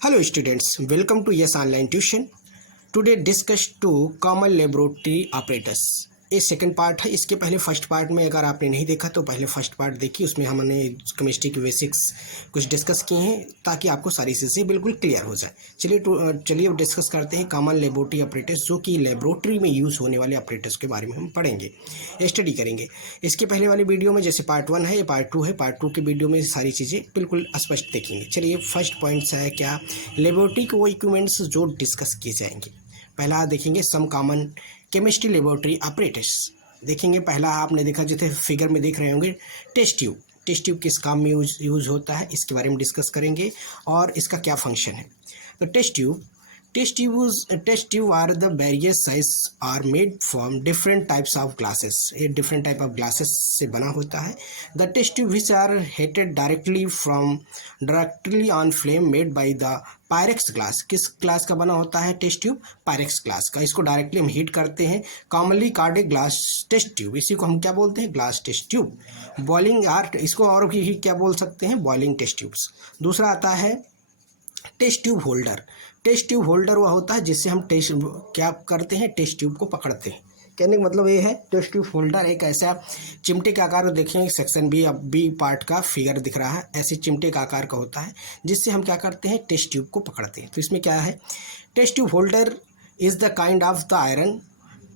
Hello students, welcome to Yes Online Tuition. Today discuss two common laboratory apparatus. ये second part है। इसके पहले first part में अगर आपने नहीं देखा तो पहले फर्स्ट पार्ट देखिए, उसमें हमने केमिस्ट्री की बेसिक्स कुछ डिस्कस किए हैं ताकि आपको सारी चीज़ें बिल्कुल क्लियर हो जाए। चलिए अब डिस्कस करते हैं कॉमन लेबोरेटरी ऑपरेटर्स, जो कि लेबोरेटरी में यूज़ होने वाले ऑपरेटर्स के बारे में हम पढ़ेंगे, स्टडी करेंगे। इसके पहले वाली वीडियो में जैसे पार्ट 1 है, ये पार्ट 2 है। पार्ट 2 की वीडियो में सारी चीज़ें बिल्कुल स्पष्ट देखेंगे। चलिए फर्स्ट पॉइंट्स है क्या, लेबोरेटरी के वो इक्विपमेंट्स जो डिस्कस किए जाएंगे। पहला देखेंगे some common chemistry laboratory operators. देखेंगे पहला आपने देखा, जैसे फिगर में देख रहे होंगे, टेस्ट ट्यूब। टेस्ट ट्यूब किस काम में यूज़ होता है इसके बारे में डिस्कस करेंगे और इसका क्या फंक्शन है। तो test tube are the various size are made from different types of glasses. ये डिफरेंट टाइप ऑफ ग्लासेस से बना होता है। The test tube which are heated directly on flame made by the pyrex glass. किस glass का बना होता है टेस्ट ट्यूब? पायरेक्स ग्लास का। इसको डायरेक्टली हम हीट करते हैं। Commonly called a glass test tube. इसी को हम क्या बोलते हैं? Glass test tube. Boiling art, इसको और भी क्या बोल सकते हैं? Boiling test tubes. दूसरा आता है test tube holder. Test tube holder वह होता है जिससे हम क्या करते हैं? टेस्ट ट्यूब को पकड़ते हैं। कहने का मतलब ये है, टेस्ट ट्यूब होल्डर एक ऐसा चिमटे के आकार, देखेंगे सेक्शन बी पार्ट का फिगर दिख रहा है, ऐसे चिमटे का आकार का होता है जिससे हम क्या करते हैं? टेस्ट ट्यूब को पकड़ते हैं। तो इसमें क्या है? Test tube holder is the kind of the iron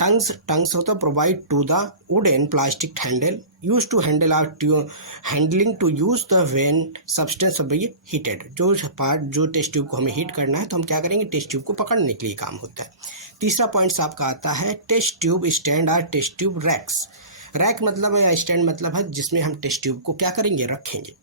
tongs होता provide to the wood and plastic handle use to handling to use the when substance be heated. जो टेस्ट ट्यूब को हमें हीट करना है तो हम क्या करेंगे? टेस्ट ट्यूब को पकड़ने के लिए काम होता है। तीसरा पॉइंट्स आपका आता है टेस्ट ट्यूब स्टैंड और टेस्ट ट्यूब रैक्स। रैक मतलब या स्टैंड मतलब है जिसमें हम टेस्ट ट्यूब को क्या करेंगे? रखेंगे।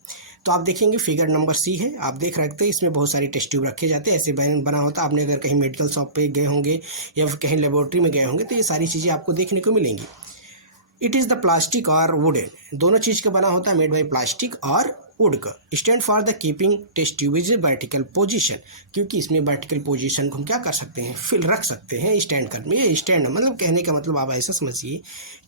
तो आप देखेंगे फिगर नंबर सी है, आप देख रखते हैं, इसमें बहुत सारे टेस्ट ट्यूब रखे जाते हैं, ऐसे बना होता है। आपने अगर कहीं मेडिकल शॉप पे गए होंगे या फिर कहीं लेबोरेटरी में गए होंगे तो ये सारी चीज़ें आपको देखने को मिलेंगी। इट इज़ द प्लास्टिक और वुडन, दोनों चीज़ का बना होता है, मेड बाई प्लास्टिक और वुड का। Stand for the keeping test tube is vertical position, क्योंकि इसमें वर्टिकल पोजीशन को हम क्या कर सकते हैं? फिल रख सकते हैं स्टैंड कर में। ये स्टैंड मतलब कहने का मतलब आप ऐसा समझिए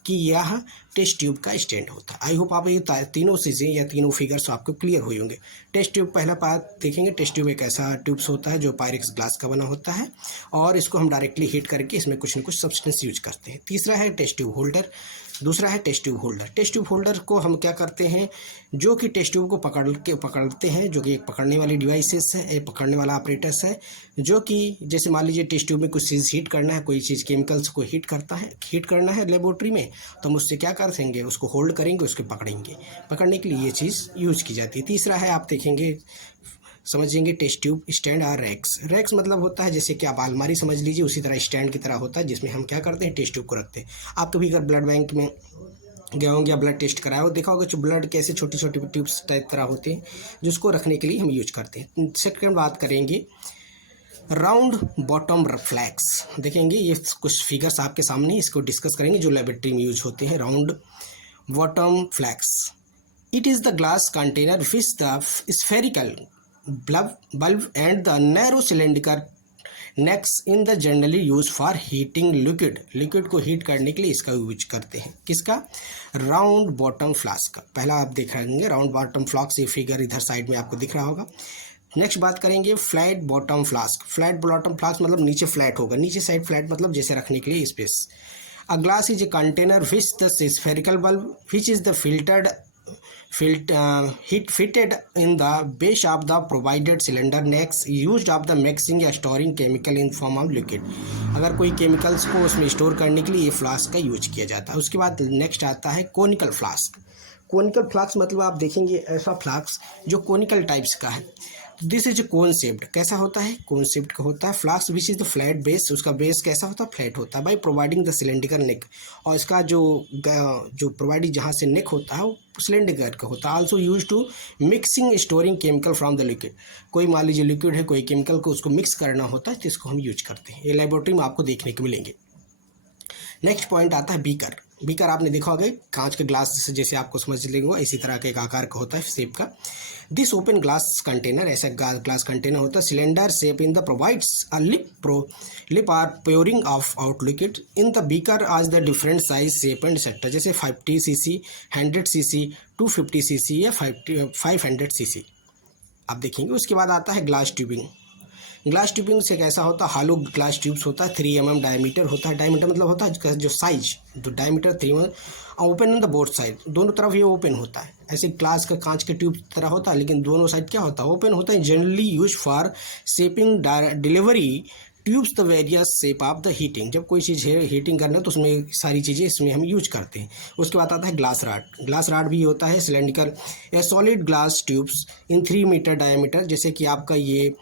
कि यह टेस्ट ट्यूब का स्टैंड होता है। आई होप आप ये तीनों चीज़ें या तीनों फिगर्स आपको क्लियर हुए होंगे। टेस्ट ट्यूब पहला पार्ट देखेंगे। टेस्ट ट्यूब एक ऐसा ट्यूब्स होता है जो पायरेक्स ग्लास का बना होता है और इसको हम डायरेक्टली हीट करके इसमें कुछ न कुछ सब्सटेंस यूज करते हैं। तीसरा है टेस्ट ट्यूब होल्डर। दूसरा है test tube holder. Test tube holder को हम क्या करते हैं? जो कि टेस्ट ट्यूब को पकड़ते हैं, जो कि एक पकड़ने वाली डिवाइसेस है, एक पकड़ने वाला ऑपरेटर्स है, जो कि जैसे मान लीजिए टेस्ट ट्यूब में कुछ चीज़ हीट करना है, कोई चीज़ केमिकल्स को हीट करना है लेबोरेटरी में, तो हम उससे क्या कर देंगे? उसको होल्ड करेंगे, उसको पकड़ेंगे। पकड़ने के लिए ये चीज़ यूज़ की जाती है। तीसरा है, आप देखेंगे समझेंगे, टेस्ट ट्यूब स्टैंड और रैक्स। रैक्स मतलब होता है जैसे कि आप अलमारी समझ लीजिए, उसी तरह स्टैंड की तरह होता है जिसमें हम क्या करते हैं? टेस्ट ट्यूब को रखते हैं। आप कभी अगर ब्लड बैंक में गए होंगे या ब्लड टेस्ट कराया हो, देखा होगा जो ब्लड कैसे छोटी छोटी ट्यूब्स टाइप तरह होते हैं जिसको रखने के लिए हम यूज करते हैं। सेकंड बात करेंगे राउंड बॉटम फ्लैक्स। देखेंगे ये कुछ फिगर्स आपके सामने, इसको डिस्कस करेंगे जो लेबोरेटरी में यूज होते हैं। Round bottom flask, it is the glass container which the spherical bulb and the narrow cylindrical necks in the generally used for heating liquid को हीट करने के लिए इसका यूज करते हैं। किसका? राउंड बॉटम फ्लास्क का। पहला आप देखेंगे राउंड बॉटम फ्लास्क, ये फिगर इधर साइड में आपको दिख रहा होगा। नेक्स्ट बात करेंगे flat bottom flask. Flat bottom flask मतलब नीचे फ्लैट होगा, नीचे साइड फ्लैट मतलब जैसे रखने के लिए space. A glass is a container which the spherical bulb which is the fitted in the base of the provided cylinder necks used of the mixing या storing chemical in form of liquid। अगर कोई chemicals को उसमें store करने के लिए ये flask का यूज किया जाता है। उसके बाद नेक्स्ट आता है कोनिकल फ्लास्क। कोनिकल फ्लास्क मतलब आप देखेंगे ऐसा फ्लास्क जो कोनिकल टाइप्स का है। This is cone shaped. कैसा होता है? कोन शेप्ड का होता है। Flask which is the flat base, उसका बेस कैसा होता है? फ्लैट होता है। By providing the cylindrical neck, और इसका जो प्रोवाइडिंग जहाँ से नेक होता है वो सिलेंड्रिकल का होता है। Also use to mixing storing chemical from the liquid. कोई मान लीजिए लिक्विड है, कोई केमिकल को उसको मिक्स करना होता है तो इसको हम यूज करते हैं। ये लेबोरेटरी में आपको देखने को मिलेंगे। नेक्स्ट पॉइंट आता है बीकर। बीकर आपने देखा होगा, कांच के ग्लास जैसे आपको समझ लेंगे इसी तरह के एक आकार का होता है, शेप का। दिस ओपन ग्लास कंटेनर, ऐसा ग्लास कंटेनर होता है, cylinder shape in the provides a lip or pouring off out liquid in the beaker as the different size shape and sector, जैसे 50 cc, 100 cc, 250 cc या 500 cc आप देखेंगे। उसके बाद आता है ग्लास ट्यूबिंग। ग्लास ट्यूबिंग से कैसा होता है, हालो ग्लास ट्यूब्स होता है, 3 mm डायमीटर होता है। डायमीटर मतलब होता है जो साइज, तो diameter 3 mm, open in the both side, दोनों तरफ ये ओपन होता है। ऐसे ग्लास का कांच के ट्यूब तरह होता है, लेकिन दोनों साइड क्या होता है, ओपन होता है। Generally use for shaping delivery tubes the various shape of the heating. जब कोई चीज़ है हीटिंग करना है तो उसमें सारी चीज़ें इसमें हम यूज करते हैं। उसके बाद आता है ग्लास रॉड। ग्लास रॉड भी होता है सिलेंड्रिकल या solid glass tubes in 3 meter diameter. जैसे कि आपका ये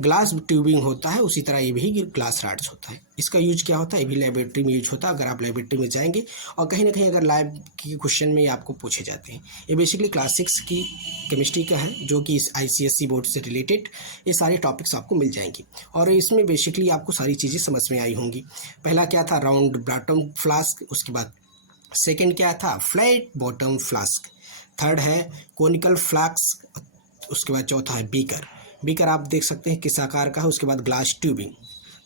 ग्लास ट्यूबिंग होता है, उसी तरह ये भी ग्लास रॉड्स होता है। इसका यूज क्या होता है, ये भी लेबोरेटरी में यूज होता है। अगर आप लेबोरेटरी में जाएंगे और कहीं ना कहीं अगर लैब के क्वेश्चन में आपको पूछे जाते हैं। ये बेसिकली क्लास 6 की केमिस्ट्री का है, जो कि इस ICSE बोर्ड से रिलेटेड ये सारे टॉपिक्स आपको मिल जाएंगे। और इसमें बेसिकली आपको सारी चीज़ें समझ में आई होंगी। पहला क्या था, राउंड बॉटम फ्लास्क। उसके बाद सेकेंड क्या था, फ्लैट बॉटम फ्लास्क। थर्ड है कोनिकल फ्लास्क। उसके बाद चौथा है बीकर। बीकर आप देख सकते हैं किस आकार का है। उसके बाद ग्लास ट्यूबिंग।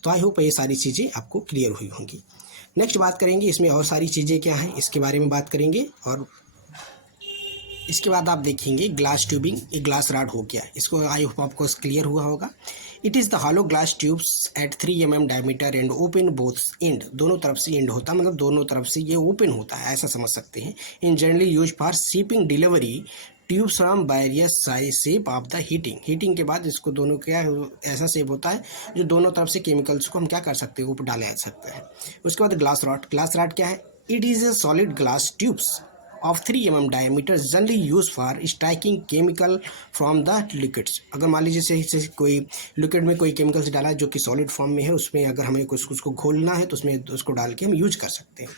तो आई होप ये सारी चीज़ें आपको क्लियर हुई होंगी। नेक्स्ट बात करेंगे इसमें और सारी चीज़ें क्या हैं, इसके बारे में बात करेंगे। और इसके बाद आप देखेंगे ग्लास ट्यूबिंग, एक ग्लास रॉड हो गया, इसको आई होप आपको क्लियर हुआ होगा। It is the hollow glass tubes at 3 mm diameter and open both end. दोनों तरफ से एंड होता है, मतलब दोनों तरफ से ये ओपन होता है, ऐसा समझ सकते हैं। इन generally use for shipping delivery tubes from various size shape of the heating. Heating के बाद इसको दोनों क्या ऐसा शेप होता है जो दोनों तरफ से केमिकल्स को हम क्या कर सकते हैं, ऊपर डाले जा सकते हैं। उसके बाद ग्लास रॉड। ग्लास रॉड क्या है, it is A solid glass tubes of 3 mm diameter generally used for striking chemical from the liquids। अगर मान लीजिए जैसे कोई लिक्विड में कोई केमिकल्स डाला है जो कि सॉलिड फॉर्म में है, उसमें अगर हमें कुछ उसको घोलना है तो उसमें उसको डाल के हम यूज कर सकते हैं।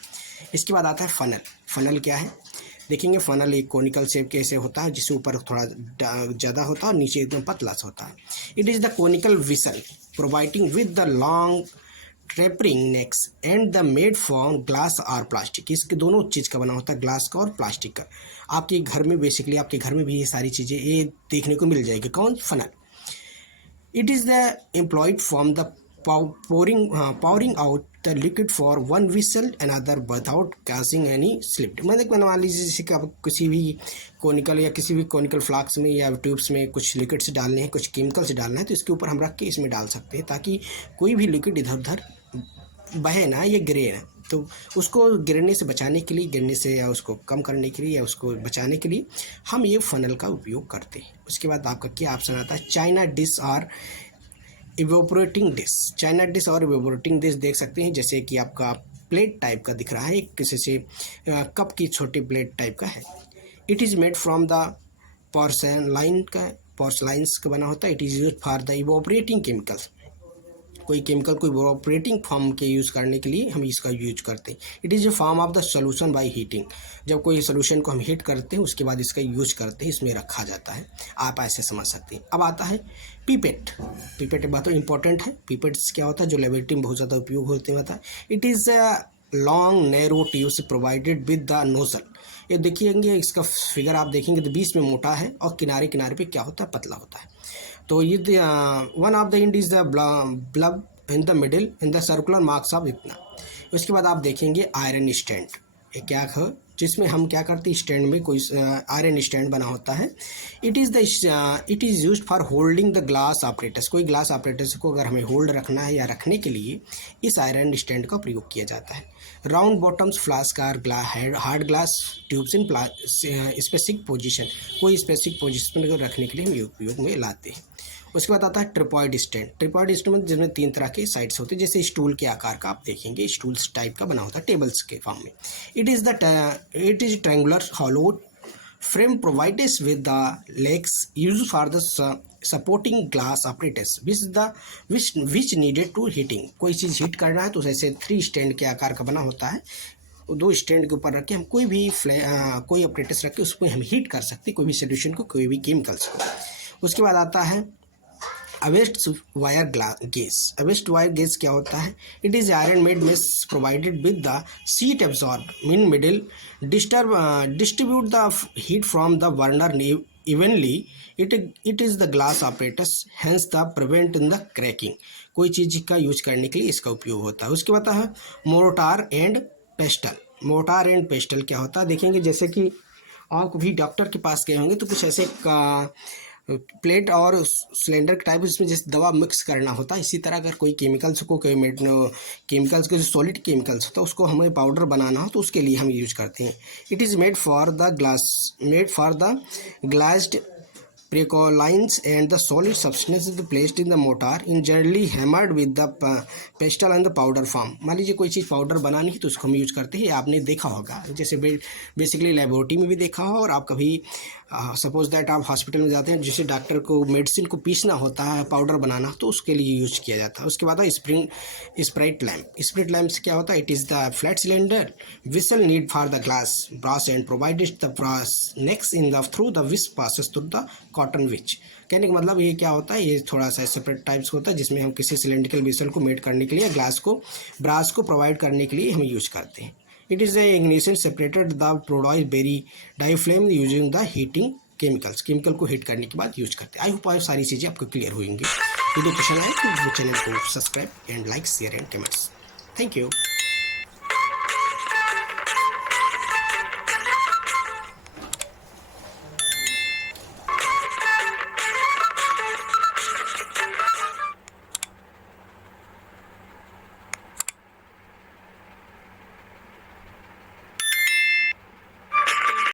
इसके बाद आता है फनल। फनल क्या है, देखेंगे फनल एक कोनिकल शेप के ऐसे होता है, जिससे ऊपर थोड़ा ज़्यादा होता है और नीचे एकदम पतला सा होता है। It is the conical vessel providing with the long tapering necks and the made from glass और प्लास्टिक। इसके दोनों चीज़ का बना होता है, ग्लास का और प्लास्टिक का। आपके घर में बेसिकली आपके घर में भी ये सारी चीज़ें ये देखने को मिल जाएगी। कौन, funnel. It is the employed from the pouring out the liquid for one whistle another without causing any slip। मतलब मान लीजिए जैसे कि आप किसी भी कोनिकल या किसी भी कोनिकल फ्लास्क में या ट्यूब्स में कुछ लिक्विड्स डालने हैं, कुछ केमिकल्स डालना है, तो इसके ऊपर हम रख के इसमें डाल सकते हैं, ताकि कोई भी लिक्विड इधर उधर बहे ना या गिरे ना। तो उसको गिरने से बचाने के लिए, गिरने से या उसको कम करने के लिए या उसको बचाने के लिए हम ये फनल का उपयोग करते हैं। उसके बाद आपका क्या ऑप्शन आता है, चाइना डिश और इवेपोरेटिंग डिश। चाइना डिश और इवेपोरेटिंग डिश देख सकते हैं, जैसे कि आपका प्लेट टाइप का दिख रहा है, किसी से कप की छोटी प्लेट टाइप का है। It is made from the porcelains का बना होता है। It is use for the evaporating chemicals. कोई केमिकल को इवेपोरेटिंग फॉर्म के यूज़ करने के लिए हम इसका यूज करते हैं। It is a form of the solution by heating. जब कोई सोल्यूशन को हम हीट करते हैं उसके बाद इसका यूज करते हैं, इसमें रखा जाता है। आप ऐसे समझ सकते हैं। अब आता है पीपेट। पीपेट बहुत इंपॉर्टेंट है। पीपेट्स क्या होता है, जो लेबोरेटरी में बहुत ज़्यादा उपयोग होते हैं, होता है। It is long narrow tubes provided with the nozzle. ये देखिएंगे, इसका फिगर आप देखेंगे तो बीच में मोटा है और किनारे किनारे पे क्या होता है, पतला होता है। तो ये one of the end is the bulb in the middle in the circular marks of इतना। उसके बाद आप देखेंगे आयरन स्टैंड। ये क्या है, जिसमें हम क्या करते हैं, स्टैंड में कोई आयरन स्टैंड बना होता है। It is used for holding the glass operators. कोई ग्लास ऑपरेटर्स को अगर हमें होल्ड रखना है या रखने के लिए इस आयरन स्टैंड का प्रयोग किया जाता है। Round bottoms flask are hard glass tubes in specific position. कोई स्पेसिफिक पोजीशन को रखने के लिए हम उपयोग में लाते हैं। उसके बाद आता है ट्रिपॉइड स्टैंड। ट्रिपॉइड स्टैंड जिसमें 3 तरह के साइड्स होते हैं, जैसे स्टूल के आकार का आप देखेंगे, स्टूल्स टाइप का बना होता है, टेबल्स के फॉर्म में। It is triangular hollow frame provided with the legs used for the supporting glass operators which needed to heating. कोई चीज़ हीट करना है तो ऐसे 3 स्टैंड के आकार का बना होता है। 2 स्टैंड के ऊपर रख के हम कोई भी कोई ऑपरेटर्स रख के उसको हम हीट कर सकते हैं, कोई भी सोल्यूशन को, कोई भी केमिकल्स को। उसके बाद आता है अवेस्ट वायर गेज। अवेस्ट वायर गेज क्या होता है, it is iron made mesh provided with the sheet absorb in middle distribute the heat from the burner evenly. It is the glass operators hence the prevent in the cracking. कोई चीज़ का use करने के लिए इसका उपयोग होता है। उसके बाद है mortar and pastel. Mortar and pastel क्या होता है, देखेंगे जैसे कि आप भी डॉक्टर के पास गए होंगे तो कुछ ऐसे प्लेट और सिलेंडर के टाइप इसमें जैसे दवा मिक्स करना होता है, इसी तरह अगर कोई केमिकल्स को केमिकल्स के जो सॉलिड केमिकल्स होता है उसको हमें पाउडर बनाना हो तो उसके लिए हम यूज करते हैं। It is made for the glazed Precolines and the solid substances placed in the mortar in generally hammered with the pestle and the powder form। मान लीजिए कोई चीज़ पाउडर बनानी है तो उसको हम यूज करते हैं, आपने देखा होगा, जैसे बेसिकली लेबोरेटरी में भी देखा हो, और आप कभी सपोज दैट आप हॉस्पिटल में जाते हैं जिससे डॉक्टर को मेडिसिन को पीसना होता है, पाउडर बनाना, तो उसके लिए यूज किया जाता है। उसके बाद स्प्राइट लैम्प से क्या होता है, it is the flat cylinder vessel need for the glass brass and provided the brass next in the through the which passes through the cotton which. कहने का मतलब ये क्या होता है, ये थोड़ा सा सेपरेट टाइप्स होता है जिसमें हम किसी सिलेंड्रिकल विसल को मेड करने के लिए ग्लास को ब्रास को प्रोवाइड करने के लिए हम यूज करते हैं। It is the ignition separated the product very dry flame using the heating chemical को हीट करने के बाद यूज करते हैं। आई होप सारी चीज़ें आपको क्लियर होंगी। यदि क्वेश्चन आए तो चैनल को subscribe and like share and comments. Thank you.